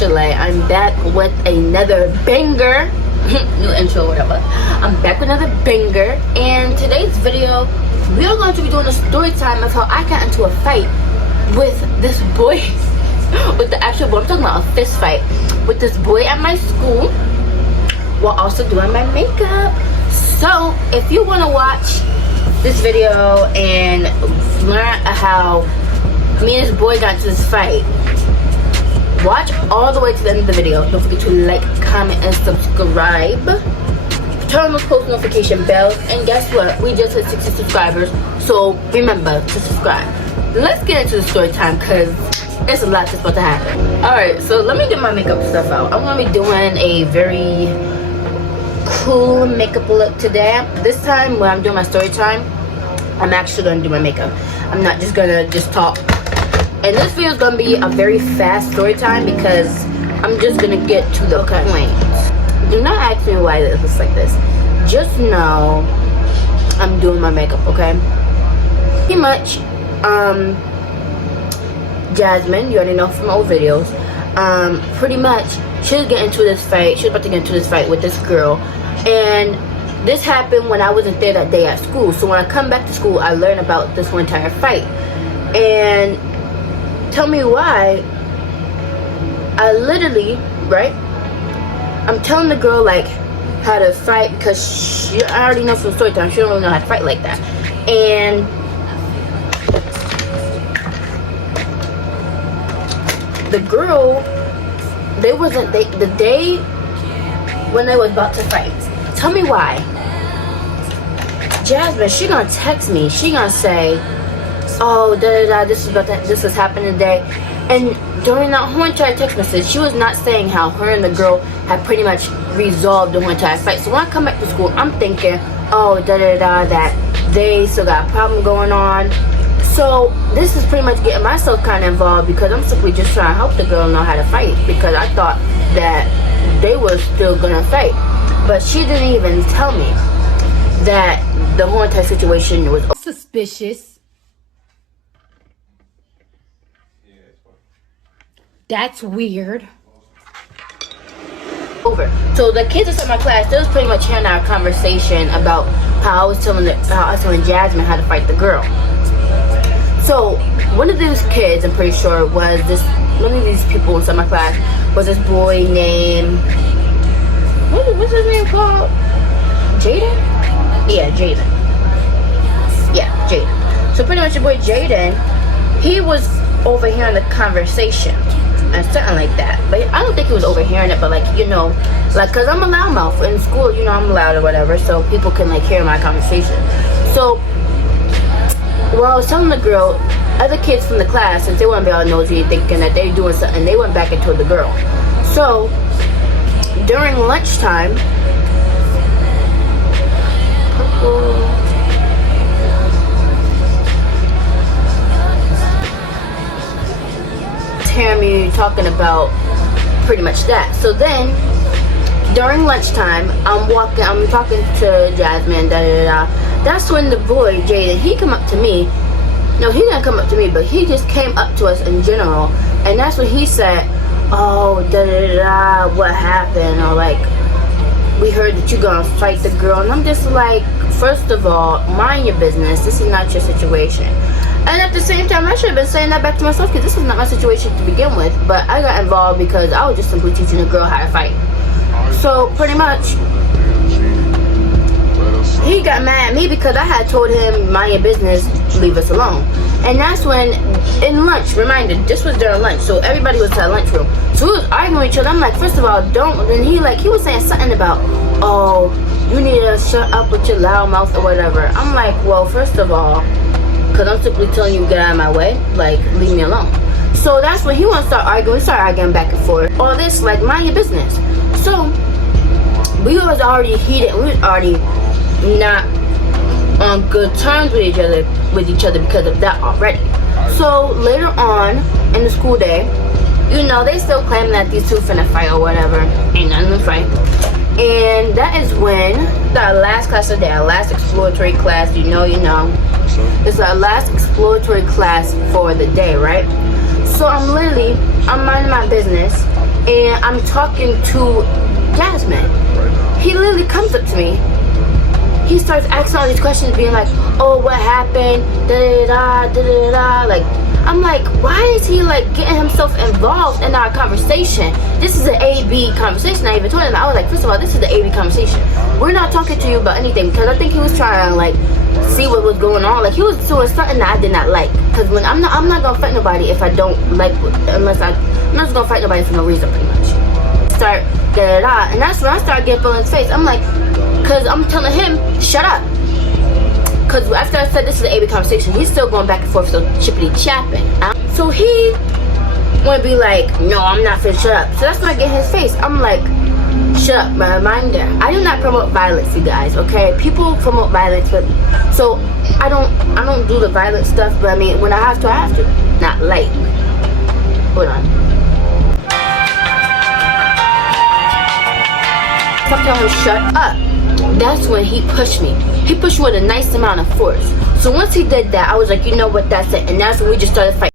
Actually, I'm back with another banger. New intro, whatever. I'm back with another banger, and today's video, we are going to be doing a story time of how I got into a fight with this boy, with the actual boy. I'm talking about a fist fight with this boy at my school, while also doing my makeup. So, if you want to watch this video and learn how me and this boy got into this fight, watch all the way to the end of the video. Don't forget to like, comment, and subscribe. Turn on those post notification bells. And guess what? We just hit 60 subscribers. So remember to subscribe. Let's get into the story time because there's a lot that's about to happen. Alright, so let me get my makeup stuff out. I'm going to be doing a very cool makeup look today. This time when I'm doing my story time, I'm actually going to do my makeup. I'm not just going to talk. And this video is going to be a very fast story time because I'm just going to get to the point. Do not ask me why this looks like this. Just know I'm doing my makeup, okay? Pretty much, Jasmine, you already know from my old videos, pretty much, she was getting into this fight. She was about to get into this fight with this girl. And this happened when I wasn't there that day at school. So when I come back to school, I learn about this whole entire fight. And tell me why. I literally, right? I'm telling the girl like how to fight because I already know from story time she don't really know how to fight like that. And the girl, the day when they was about to fight. Tell me why. Jasmine, she gonna text me. She gonna say, oh, this is happening today. And during that whole entire text message, she was not saying how her and the girl had pretty much resolved the whole entire fight. So when I come back to school, I'm thinking, oh, that they still got a problem going on. So this is pretty much getting myself kind of involved because I'm simply just trying to help the girl know how to fight because I thought that they were still gonna fight. But she didn't even tell me that the whole entire situation was suspicious. That's weird. Over. So the kids inside my class, they was pretty much hearing our conversation about how I was telling Jasmine how to fight the girl. So one of these kids, I'm pretty sure, was one of these people inside my class was this boy named, what's his name called? Jaden? Yeah, Jaden. Yeah, Jaden. So pretty much your boy Jaden, he was overhearing the conversation and something like that. But I don't think he was overhearing it, but like, you know, like, cause I'm a loudmouth in school, you know, I'm loud or whatever, so people can like hear my conversation. So while I was telling the girl, other kids from the class, since they weren't be all nosy thinking that they were doing something, they went back and told the girl. So during lunchtime, hearing me talking about pretty much that. So then during lunchtime, I'm talking to Jasmine, that's when the boy Jaden, he come up to me. No, he didn't come up to me, but he just came up to us in general, and that's when he said, oh, what happened, or like, we heard that you're gonna fight the girl. And I'm just like, first of all, mind your business. This is not your situation. And at the same time, I should have been saying that back to myself because this is not my situation to begin with. But I got involved because I was just simply teaching a girl how to fight. So pretty much, he got mad at me because I had told him, mind your business, leave us alone. And that's when, in lunch, reminder, this was during lunch, so everybody was in the lunchroom. So we was arguing with each other. I'm like, first of all, don't. And he was saying something about, oh, you need to shut up with your loud mouth or whatever. I'm like, well, first of all, because I'm simply telling you, get out of my way, like, leave me alone. So that's when he wants to start arguing. We start arguing back and forth. All this, like, mind your business. So we was already heated. We was already not on good terms with each other because of that already. So later on in the school day, you know, they still claim that these two finna fight or whatever. Ain't nothing to fight. And that is when our last class of the day, our last exploratory class, you know. It's our last exploratory class for the day, right? So I'm minding my business, and I'm talking to Jasmine. He literally comes up to me. He starts asking all these questions, being like, oh, what happened, da da da da da. Like, I'm like, why is he like getting himself involved in our conversation? This is an A-B conversation. I even told him, I was like, first of all, this is the A-B conversation. We're not talking to you about anything, because I think he was trying to like see what was going on. Like, he was doing something that I did not like. Because when I'm not gonna fight nobody if I don't like, I'm not just gonna fight nobody for no reason, pretty much. Start da da da, and that's when I started getting in his face. I'm like, because I'm telling him, shut up. Because after I said this is the AB conversation, he's still going back and forth, so chippity chapping. So he want to be like, no, I'm not finna shut up. So that's when I get in his face. I'm like, shut up, my reminder. I do not promote violence, you guys, okay? People promote violence, but so I don't do the violent stuff, but I mean, when I have to, I have to. Not like. Hold on. I'm telling him, shut up. That's when he pushed me. He pushed me with a nice amount of force. So once he did that, I was like, you know what, that's it. And that's when we just started fighting.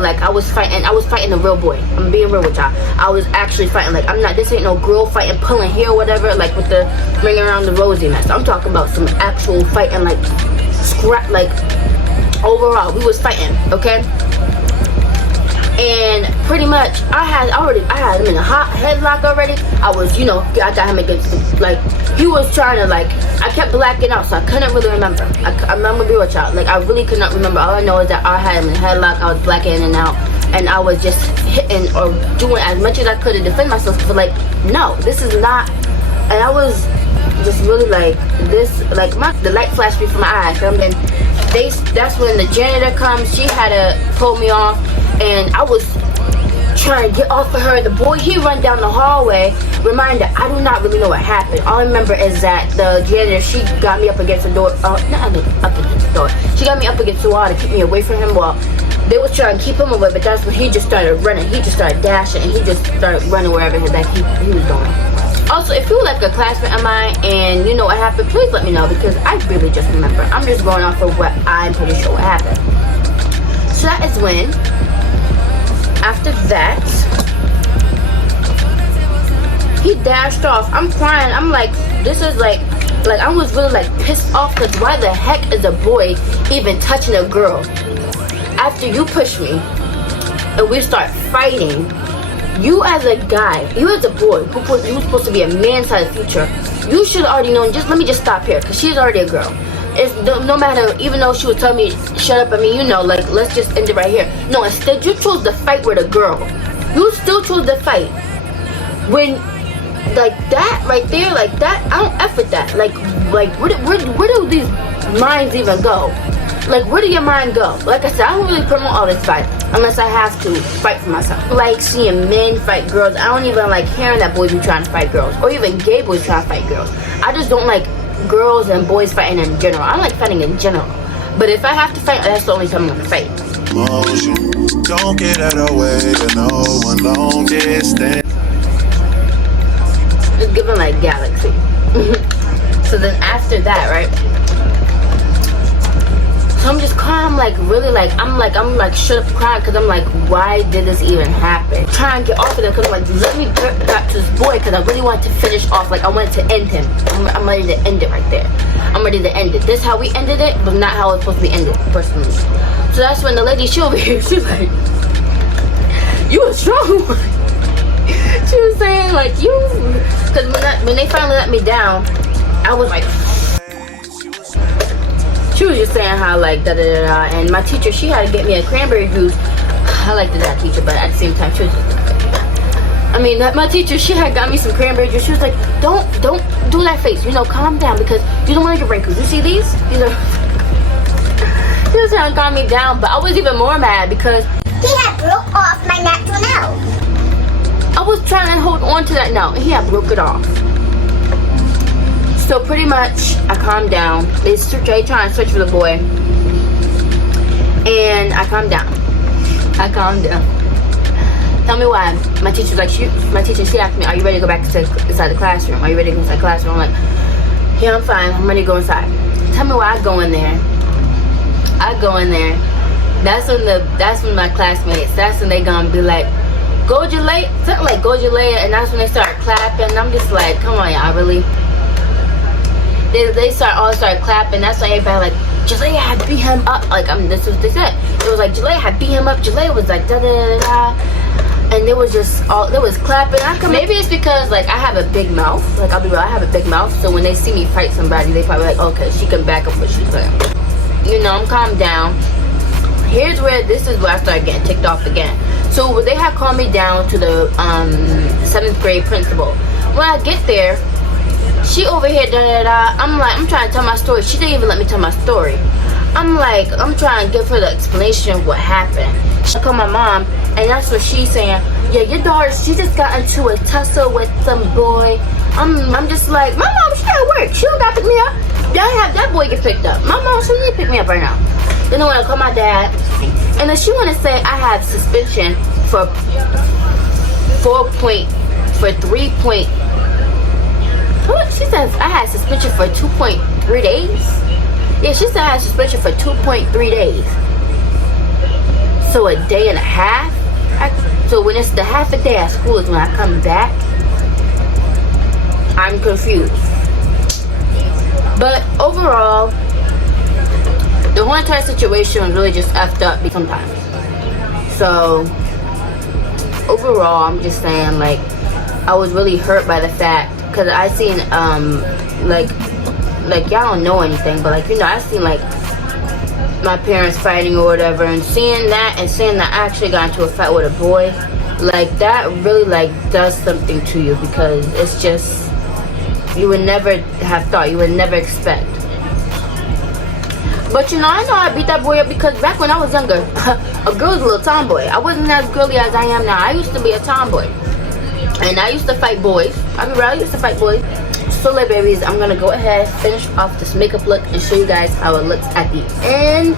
Like I was fighting a real boy. I'm being real with y'all. I was actually fighting. Like, I'm not, this ain't no girl fighting, pulling hair or whatever, like with the ring around the rosy mess. I'm talking about some actual fighting, like scrap, like overall, we was fighting, okay? And pretty much, I had him in a hot headlock already. I was, you know, I got him against, like, he was trying to, like, I kept blacking out, so I couldn't really remember. I'm not gonna be with y'all. Like, I really could not remember. All I know is that I had him in a headlock, I was blacking in and out, and I was just hitting or doing as much as I could to defend myself, but, like, no, this is not, and I was just really, like, this, like, the light flashed before my eyes, and then that's when the janitor comes. She had to pull me off, and I was trying to get off of her. The boy, he run down the hallway. Reminder, I do not really know what happened. All I remember is that the janitor, she got me up against the door. Not up against the door. She got me up against the wall to keep me away from him. Well, they was trying to keep him away, but that's when he just started running. He just started dashing, and he just started running wherever he was going. Also, if you like a classmate of mine and you know what happened, please let me know, because I really just remember. I'm just going off of what I'm pretty sure what happened. So that is when, after that, he dashed off. I'm crying. I'm like, this is like I was really like pissed off, because why the heck is a boy even touching a girl? After you push me and we start fighting, you as a guy, you as a boy, you were supposed to be a man side of the future, you should already know. Let me just stop here, because she's already a girl. It's no matter, even though she would tell me shut up, I mean, you know, like, let's just end it right here. No, instead you chose to fight with a girl. You still chose to fight when, like, that right there, like that, I don't F with that. Like where do these minds even go? Like, where do your mind go? Like I said, I don't really promote all this fight unless I have to fight for myself. Like seeing men fight girls. I don't even like hearing that boys be trying to fight girls, or even gay boys trying to fight girls. I just don't like girls and boys fighting in general. I don't like fighting in general. But if I have to fight, that's the only time I'm gonna fight. Motion, don't get out of the way to no one long distance. It's giving like Galaxy. So then after that, right? So I'm just crying, like really, like I'm like shut up crying, because I'm like, why did this even happen? Trying to get off of them, because I'm like, let me get back to this boy, because I really want to finish off, like I wanted to end him. I'm ready to end it right there. I'm ready to end it. This is how we ended it, but not how it's supposed to be ended, personally. So that's when the lady, she over here, she's like, you a strong one. She was saying like, you, because when they finally let me down, I was like, she was just saying how like da da da da, and my teacher, she had to get me a cranberry juice. I liked that teacher, but at the same time, she was just, I mean, my teacher, she had got me some cranberry juice. She was like, don't do that face, you know, calm down, because you don't want to get wrinkles. You see these are she was trying to calm me down, but I was even more mad because he had broke off my natural nail. I was trying to hold on to that nail, and he had broke it off. So pretty much, I calmed down. They trying to search for the boy, and I calmed down. Tell me why. My teacher, she asked me, "Are you ready to go back inside the classroom? Are you ready to go inside the classroom?" I'm like, "Yeah, I'm fine. I'm ready to go inside." Tell me why I go in there. I go in there. That's when my classmates, that's when they gonna be like, go Jalea, something like go Jalea, and that's when they start clapping. And I'm just like, come on, y'all, really? They start clapping. That's when everybody like, Jalea had beat him up. Like, this is what they said. It was like Jalea had beat him up. Jalea was like da da da da, and there was clapping. Maybe it's because like I have a big mouth. Like, I'll be real, I have a big mouth. So when they see me fight somebody, they probably like, okay, she can back up what she's saying. You know, I'm calmed down. This is where I started getting ticked off again. So they had called me down to the 7th grade principal. When I get there, she over here da da da. I'm trying to tell my story. She didn't even let me tell my story. I'm trying to give her the explanation of what happened. She called my mom, and that's what she's saying. Yeah, your daughter, she just got into a tussle with some boy. I'm just like, my mom, she at work. She don't got to pick me up. Y'all have that boy get picked up. My mom, she need to pick me up right now. Then I want to call my dad, and then she want to say I have suspension for 3 point. She says I had suspension for 2.3 days. Yeah, she said I had suspension for 2.3 days. So a day and a half. So when it's the half a day at school is when I come back. I'm confused. But overall, the whole entire situation was really just effed up sometimes. So overall, I'm just saying, like, I was really hurt by the fact, because I seen like y'all don't know anything, but like, you know, I seen like my parents fighting or whatever, and seeing that I actually got into a fight with a boy, like that really like does something to you, because it's just, you would never have thought, you would never expect. But you know I beat that boy up because back when I was younger, a girl was a little tomboy. I wasn't as girly as I am now. I used to be a tomboy. And I used to fight boys. I used to fight boys. So, like, babies, I'm going to go ahead, finish off this makeup look, and show you guys how it looks at the end.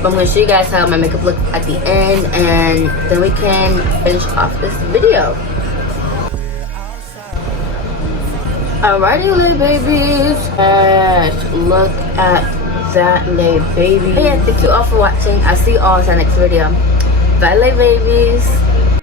But I'm going to show you guys how my makeup looks at the end, and then we can finish off this video. Alrighty, little babies, let's look at that, little baby. Yeah, thank you all for watching. I'll see you all in the next video. Bye, little babies.